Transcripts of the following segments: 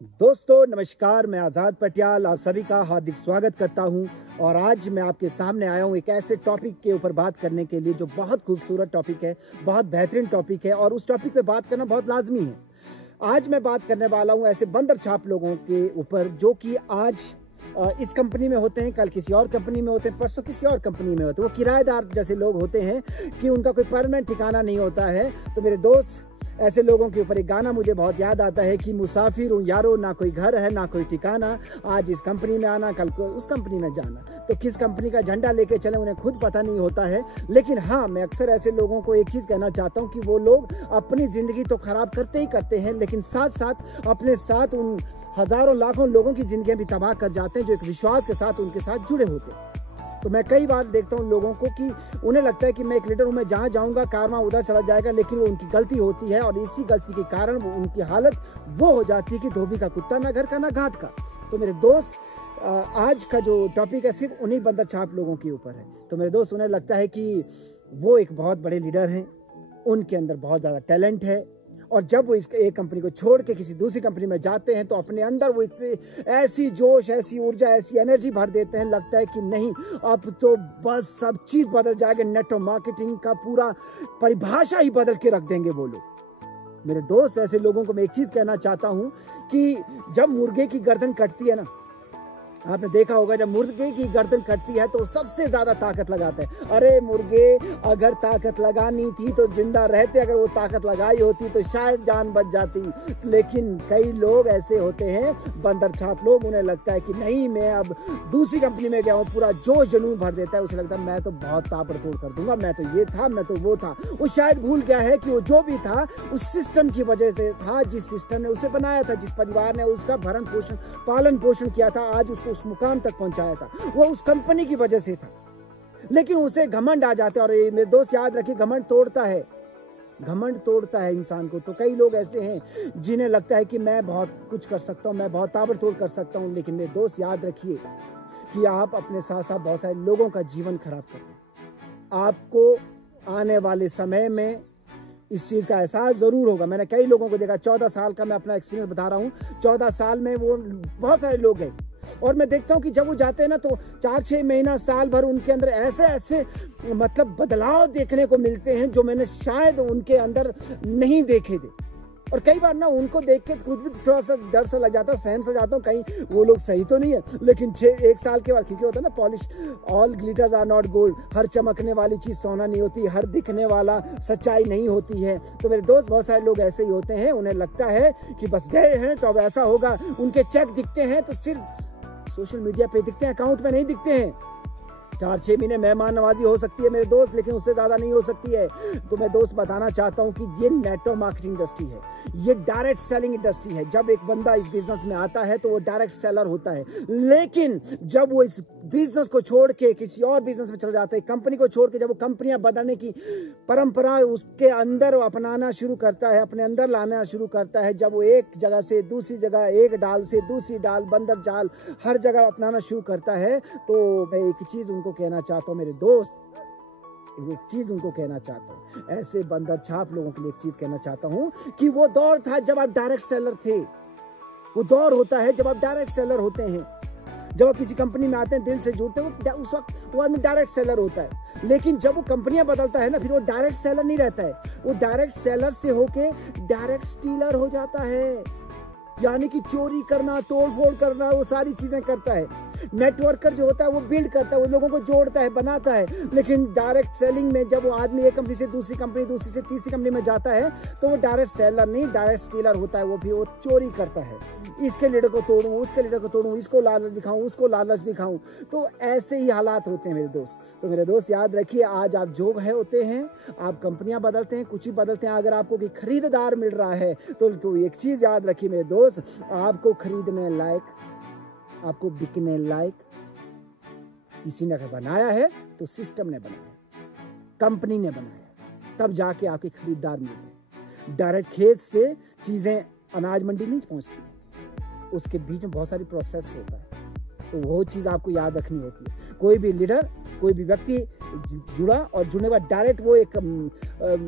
दोस्तों नमस्कार, मैं आज़ाद पटियाल आप सभी का हार्दिक स्वागत करता हूं। और आज मैं आपके सामने आया हूं एक ऐसे टॉपिक के ऊपर बात करने के लिए जो बहुत खूबसूरत टॉपिक है, बहुत बेहतरीन टॉपिक है और उस टॉपिक पे बात करना बहुत लाजमी है। आज मैं बात करने वाला हूं ऐसे बंदर छाप लोगों के ऊपर जो कि आज इस कंपनी में होते हैं, कल किसी और कंपनी में होते हैं, परसों किसी और कंपनी में होते हैं। वो किराएदार जैसे लोग होते हैं कि उनका कोई परमानेंट ठिकाना नहीं होता है। तो मेरे दोस्त, ऐसे लोगों के ऊपर एक गाना मुझे बहुत याद आता है कि मुसाफिर हूँ यारो, ना कोई घर है ना कोई ठिकाना, आज इस कंपनी में आना कल को उस कंपनी में जाना। तो किस कंपनी का झंडा लेके चले उन्हें खुद पता नहीं होता है। लेकिन हाँ, मैं अक्सर ऐसे लोगों को एक चीज़ कहना चाहता हूँ कि वो लोग अपनी ज़िंदगी तो ख़राब करते ही करते हैं, लेकिन साथ साथ अपने साथ उन हज़ारों लाखों लोगों की ज़िंदगियाँ भी तबाह कर जाते हैं जो एक विश्वास के साथ उनके साथ जुड़े होते हैं। तो मैं कई बार देखता हूँ लोगों को कि उन्हें लगता है कि मैं एक लीडर हूँ, मैं जहाँ जाऊँगा कारवां उधर चला जाएगा, लेकिन वो उनकी गलती होती है और इसी गलती के कारण वो उनकी हालत वो हो जाती है कि धोबी का कुत्ता ना घर का ना घाट का। तो मेरे दोस्त, आज का जो टॉपिक है सिर्फ उन्हीं बंदर छाप लोगों के ऊपर है। तो मेरे दोस्त, उन्हें लगता है कि वो एक बहुत बड़े लीडर हैं, उनके अंदर बहुत ज़्यादा टैलेंट है और जब वो इस एक कंपनी को छोड़ के किसी दूसरी कंपनी में जाते हैं तो अपने अंदर वो ऐसी जोश, ऐसी ऊर्जा, ऐसी एनर्जी भर देते हैं, लगता है कि नहीं अब तो बस सब चीज़ बदल जाएगा, नेटवर्क मार्केटिंग का पूरा परिभाषा ही बदल के रख देंगे वो लोग। मेरे दोस्त, ऐसे लोगों को मैं एक चीज़ कहना चाहता हूँ कि जब मुर्गे की गर्दन कटती है ना, आपने देखा होगा जब मुर्गे की गर्दन कटती है तो सबसे ज्यादा ताकत लगाता है। अरे मुर्गे अगर ताकत लगानी थी तो जिंदा रहते, अगर वो ताकत लगाई होती तो शायद जान बच जाती। लेकिन कई लोग ऐसे होते हैं बंदर छाप लोग, उन्हें लगता है कि नहीं मैं अब दूसरी कंपनी में गया हूँ, पूरा जोश जुनून भर देता है, उसे लगता है मैं तो बहुत ताबड़तोड़ कर दूंगा, मैं तो ये था, मैं तो वो था। वो शायद भूल गया है कि वो जो भी था उस सिस्टम की वजह से था, जिस सिस्टम ने उसे बनाया था, जिस परिवार ने उसका भरण पोषण पालन पोषण किया था, आज उसको उस मुकाम तक पहुंचाया था, वो उस कंपनी की वजह से था। लेकिन उसे घमंड आ जाते हैं और मेरे दोस्त याद रखिए, घमंड तोड़ता है इंसान को। तो कई लोग ऐसे हैं जिन्हें लगता है कि मैं बहुत कुछ कर सकता हूं, मैं बहुत ताबड़तोड़ कर सकता हूं। लेकिन मेरे दोस्त याद रखिए कि आप अपने साथ साथ बहुत सारे लोगों का जीवन खराब कर रहे हैं। आपको आने वाले समय में इस चीज़ का एहसास ज़रूर होगा। मैंने कई लोगों को देखा, 14 साल का मैं अपना एक्सपीरियंस बता रहा हूँ, 14 साल में वो बहुत सारे लोग गए और मैं देखता हूँ कि जब वो जाते हैं ना तो 4-6 महीना साल भर उनके अंदर ऐसे ऐसे मतलब बदलाव देखने को मिलते हैं जो मैंने शायद उनके अंदर नहीं देखे थे। और कई बार ना उनको देख के खुद भी थोड़ा सा डर सा लग जाता है, सहम सा जाता हूँ कहीं वो लोग सही तो नहीं है। लेकिन 1 साल के बाद, क्योंकि होता है ना polish, all glitters are not gold, हर चमकने वाली चीज़ सोना नहीं होती, हर दिखने वाला सच्चाई नहीं होती है। तो मेरे दोस्त, बहुत सारे लोग ऐसे ही होते हैं, उन्हें लगता है कि बस गए हैं तो अब ऐसा होगा। उनके चेक दिखते हैं तो सिर्फ सोशल मीडिया पे दिखते हैं, अकाउंट में नहीं दिखते हैं। 4-6 महीने मेहमान नवाजी हो सकती है मेरे दोस्त, लेकिन उससे ज़्यादा नहीं हो सकती है। तो मैं दोस्त बताना चाहता हूँ कि ये नेटवर्क मार्केटिंग इंडस्ट्री है, ये डायरेक्ट सेलिंग इंडस्ट्री है। जब एक बंदा इस बिजनेस में आता है तो वो डायरेक्ट सेलर होता है, लेकिन जब वो इस बिजनेस को छोड़ के किसी और बिजनेस में चला जाता है, कंपनी को छोड़ के जब वो कंपनियां बदलने की परंपरा उसके अंदर अपनाना शुरू करता है, अपने अंदर लाना शुरू करता है, जब वो एक जगह से दूसरी जगह, एक डाल से दूसरी डाल, बंदर जाल हर जगह अपनाना शुरू करता है, तो मैं एक चीज़ उनको कहना चाहता हूँ मेरे दोस्त, एक चीज उनको कहना चाहता हूँ, ऐसे बंदर छाप लोगों के लिए एक चीज कहना चाहता हूँ कि वो दौर था जब आप डायरेक्ट सेलर थे, वो दौर होता है जब आप डायरेक्ट सेलर होते हैं। जब आप किसी कंपनी में आते हैं, दिल से जुड़ते हैं, उस वक्त वो आदमी डायरेक्ट सेलर होता है। लेकिन जब वो कंपनियां बदलता है ना, फिर वो डायरेक्ट सेलर नहीं रहता है, वो डायरेक्ट सेलर से होके डायरेक्ट स्टीलर हो जाता है। यानी कि चोरी करना, तोड़ फोड़ करना, वो सारी चीजें करता है। नेटवर्कर जो होता है वो बिल्ड करता है, वो लोगों को जोड़ता है, बनाता है। लेकिन डायरेक्ट सेलिंग में जब वो आदमी एक कंपनी से दूसरी कंपनी, दूसरी से तीसरी कंपनी में जाता है तो वो डायरेक्ट सेलर नहीं, डायरेक्ट स्टीलर होता है। वो भी वो चोरी करता है, इसके लीडर को तोड़ूं, उसके लीडर को तोड़ूं, इसको लालच दिखाऊं, उसको लालच दिखाऊं। तो ऐसे ही हालात होते हैं मेरे दोस्त। तो मेरे दोस्त याद रखिए, आज आप जो है होते हैं, आप कंपनियां बदलते हैं, कुछ ही बदलते हैं। अगर आपको कोई खरीदार मिल रहा है तो एक चीज याद रखिए मेरे दोस्त, आपको खरीदने लायक, आपको बिकने लायक किसी ने बनाया है तो सिस्टम ने बनाया, कंपनी ने बनाया, तब जाके आपके खरीदार मिलते हैं। डायरेक्ट खेत से चीजें अनाज मंडी नहीं पहुंचती, उसके बीच में बहुत सारी प्रोसेस होता है। तो वो चीज आपको याद रखनी होती है। कोई भी लीडर, कोई भी व्यक्ति जुड़ा और जुड़ने के बाद डायरेक्ट वो एक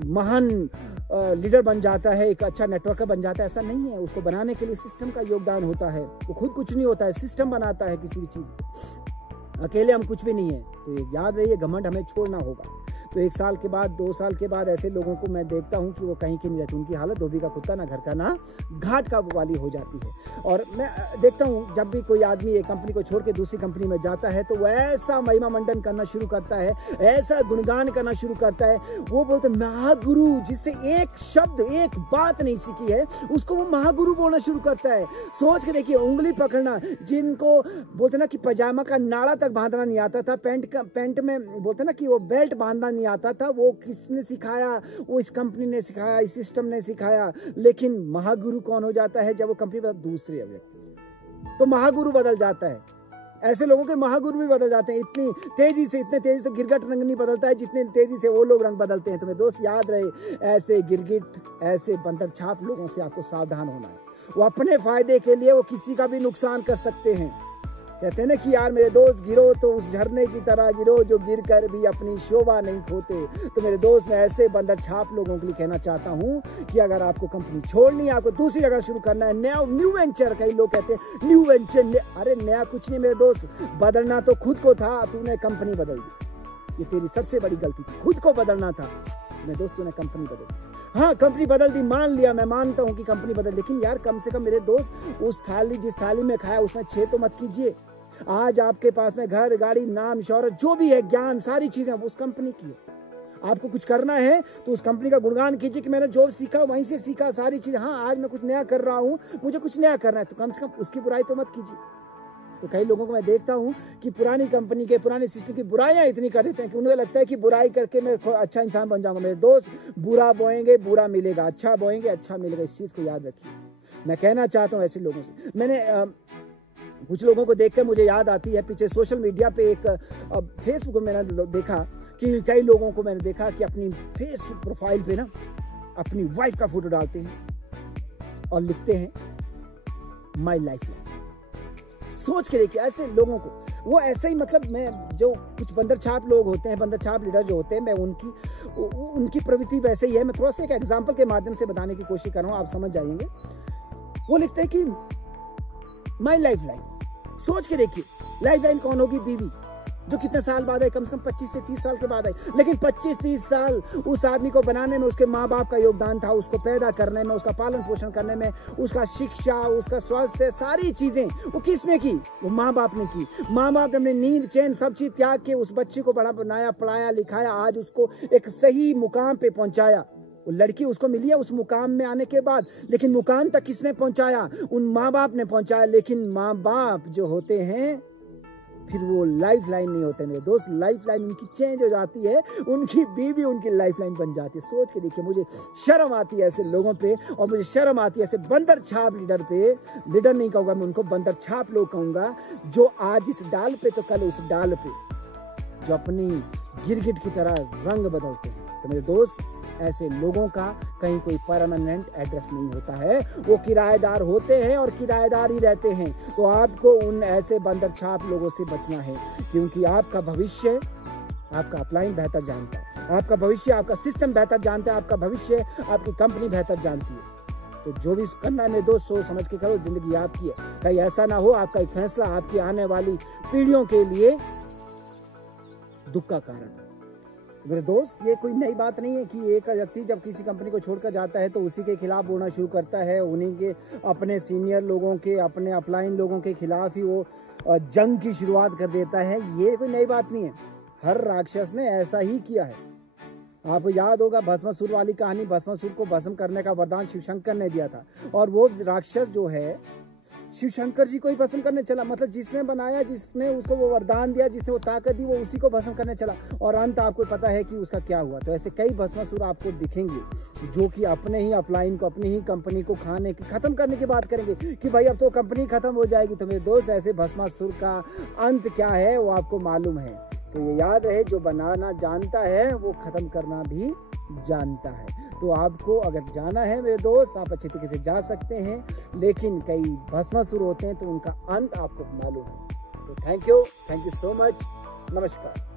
महान लीडर बन जाता है, एक अच्छा नेटवर्कर बन जाता है, ऐसा नहीं है। उसको बनाने के लिए सिस्टम का योगदान होता है, वो खुद कुछ नहीं होता है, सिस्टम बनाता है किसी भी चीज़। अकेले हम कुछ भी नहीं है। तो ये याद रहिए, घमंड हमें छोड़ना होगा। तो 1 साल के बाद, 2 साल के बाद ऐसे लोगों को मैं देखता हूँ कि वो कहीं की नहीं रहती, उनकी हालत धोबी का कुत्ता, ना घर का ना घाट का वाली हो जाती है। और मैं देखता हूँ जब भी कोई आदमी एक कंपनी को छोड़ के दूसरी कंपनी में जाता है तो वो ऐसा महिमा मंडन करना शुरू करता है, ऐसा गुणगान करना शुरू करता है। वो बोलते महागुरु, जिससे एक शब्द एक बात नहीं सीखी है उसको वो महागुरु बोलना शुरू करता है। सोच के देखिए, उंगली पकड़ना, जिनको बोलते ना कि पजामा का नाड़ा तक बांधना नहीं आता था, पैंट में बोलते ना कि वो बेल्ट बांधना आता था, वो किसने सिखाया? वो इस कंपनी ने सिखाया, इस सिस्टम ने सिखाया। लेकिन महागुरु कौन हो जाता है? जब वो कंपनी बदल, दूसरे व्यक्ति, तो महागुरु बदल जाता है। ऐसे लोगों के महागुरु भी बदल जाते हैं। इतने तेजी से गिरगिट रंग नहीं बदलता है जितने तेजी से वो लोग रंग बदलते हैं। तो मेरे दोस्त याद रहे, ऐसे गिरगिट, ऐसे बंदर छाप लोगों से आपको सावधान होना है। वो अपने फायदे के लिए वो किसी का भी नुकसान कर सकते हैं। कहते हैं ना कि यार मेरे दोस्त, गिरो तो उस झरने की तरह गिरो जो गिर कर भी अपनी शोभा नहीं खोते। तो मेरे दोस्त, मैं ऐसे बंदर छाप लोगों के लिए कहना चाहता हूँ कि अगर आपको कंपनी छोड़नी है, आपको दूसरी जगह शुरू करना है, न्यू वेंचर, कई लोग कहते हैं न्यू वेंचर, अरे नया कुछ नहीं मेरे दोस्त, बदलना तो खुद को था, तूने कंपनी बदल दी। ये तेरी सबसे बड़ी गलती थी, खुद को बदलना था मेरे दोस्त, तूने कंपनी बदल दी। हाँ, कंपनी बदल दी, मान लिया, मैं मानता हूँ कि कंपनी बदल, लेकिन यार कम से कम मेरे दोस्त, उस थाली जिस थाली में खाया उसमें 6 तो मत कीजिए। आज आपके पास में घर, गाड़ी, नाम, शौहरत, जो भी है, ज्ञान, सारी चीजें उस कंपनी की है। आपको कुछ करना है तो उस कंपनी का गुणगान कीजिए कि मैंने जो सीखा वहीं से सीखा, सारी चीजें। हाँ, आज मैं कुछ नया कर रहा हूँ, मुझे कुछ नया करना है, तो कम से कम उसकी बुराई तो मत कीजिए। तो कई लोगों को मैं देखता हूँ कि पुरानी कंपनी के, पुराने सिस्टम की बुराइयां इतनी कर देते हैं कि उन्हें लगता है कि बुराई करके मैं अच्छा इंसान बन जाऊंगा। मेरे दोस्त, बुरा बोएंगे बुरा मिलेगा, अच्छा बोएंगे अच्छा मिलेगा, इस चीज को याद रखिए। मैं कहना चाहता हूँ ऐसे लोगों से, मैंने कुछ लोगों को देखकर मुझे याद आती है, पीछे सोशल मीडिया पे एक फेसबुक में मैंने देखा कि कई लोगों को मैंने देखा कि अपनी फेसबुक प्रोफाइल पे ना अपनी वाइफ का फोटो डालते हैं और लिखते हैं माई लाइफ लाइन। सोच के देखिए ऐसे लोगों को, वो ऐसे ही, मतलब मैं जो कुछ बंदर छाप लोग होते हैं, बंदर छाप लीडर जो होते हैं, मैं उनकी प्रवृत्ति वैसे ही है। मैं थोड़ा सा एक एग्जाम्पल के माध्यम से बताने की कोशिश कर रहा हूँ, आप समझ जाएंगे। वो लिखते हैं कि माई लाइफ लाइन। सोच के देखिए, लाइफ लाइन कौन होगी? बीवी, जो कितने साल बाद आई, कम से कम 25 से 30 साल के बाद आई। लेकिन 25-30 साल उस आदमी को बनाने में उसके माँ बाप का योगदान था, उसको पैदा करने में, उसका पालन पोषण करने में, उसका शिक्षा, उसका स्वास्थ्य, सारी चीजें वो किसने की? वो माँ बाप ने की। माँ बाप ने अपने नींद, चैन, सब चीज त्याग के उस बच्चे को बड़ा बनाया, पढ़ाया, लिखाया, आज उसको एक सही मुकाम पे पहुंचाया। वो लड़की उसको मिली है उस मुकाम में आने के बाद, लेकिन मुकाम तक किसने पहुंचाया? उन माँ बाप ने पहुंचाया। लेकिन माँ बाप जो होते हैं फिर वो लाइफ लाइन नहीं होते मेरे दोस्त। लाइफ लाइन उनकी चेंज हो जाती है, उनकी बीवी उनकी लाइफ लाइन बन जाती है। सोच के देखिए, मुझे शर्म आती है ऐसे लोगों पे, और मुझे शर्म आती है ऐसे बंदर छाप लीडर पे। लीडर नहीं कहूँगा मैं उनको, बंदर छाप लोग कहूँगा, जो आज इस डाल पे तो कल उस डाल पे, जो अपनी गिरगिट की तरह रंग बदलते हैं। तो मेरे दोस्त, ऐसे लोगों का कहीं कोई परमानेंट एड्रेस नहीं होता है, वो किराएदार होते हैं और किराएदार ही रहते हैं। तो आपको उन ऐसे बंदर छाप लोगों से बचना है, क्योंकि आपका भविष्य आपका अपलाइन बेहतर जानता है, आपका भविष्य आपका सिस्टम बेहतर जानता है, आपका भविष्य आपकी कंपनी बेहतर जानती है। तो जो भी करना है मेरे दोस्त, सोच समझ के करो, जिंदगी आपकी है। कहीं ऐसा ना हो आपका एक फैसला आपकी आने वाली पीढ़ियों के लिए दुख का कारण। मेरे दोस्त, ये कोई नई बात नहीं है कि एक व्यक्ति जब किसी कंपनी को छोड़कर जाता है तो उसी के खिलाफ बोलना शुरू करता है, उन्हीं के अपने सीनियर लोगों के, अपने अपलाइन लोगों के खिलाफ ही वो जंग की शुरुआत कर देता है। ये कोई नई बात नहीं है, हर राक्षस ने ऐसा ही किया है। आपको याद होगा भस्मासुर वाली कहानी, भस्मासुर को भस्म करने का वरदान शिवशंकर ने दिया था, और वो राक्षस जो है शिवशंकर जी को ही भस्म करने चला। मतलब जिसने बनाया, जिसने उसको वो वरदान दिया, जिसने वो ताकत दी, वो उसी को भस्म करने चला, और अंत आपको पता है कि उसका क्या हुआ। तो ऐसे कई भस्मासुर आपको दिखेंगे जो कि अपने ही अपलाइन को, अपनी ही कंपनी को खाने की, खत्म करने की बात करेंगे कि भाई अब तो कंपनी खत्म हो जाएगी। तो मेरे दोस्त, ऐसे भस्मासुर का अंत क्या है वो आपको मालूम है। तो ये याद रहे, जो बनाना जानता है वो खत्म करना भी जानता है। तो आपको अगर जाना है मेरे दोस्त, आप अच्छे तरीके से जा सकते हैं, लेकिन कई भस्मासुर होते हैं तो उनका अंत आपको मालूम है। तो थैंक यू सो मच, नमस्कार।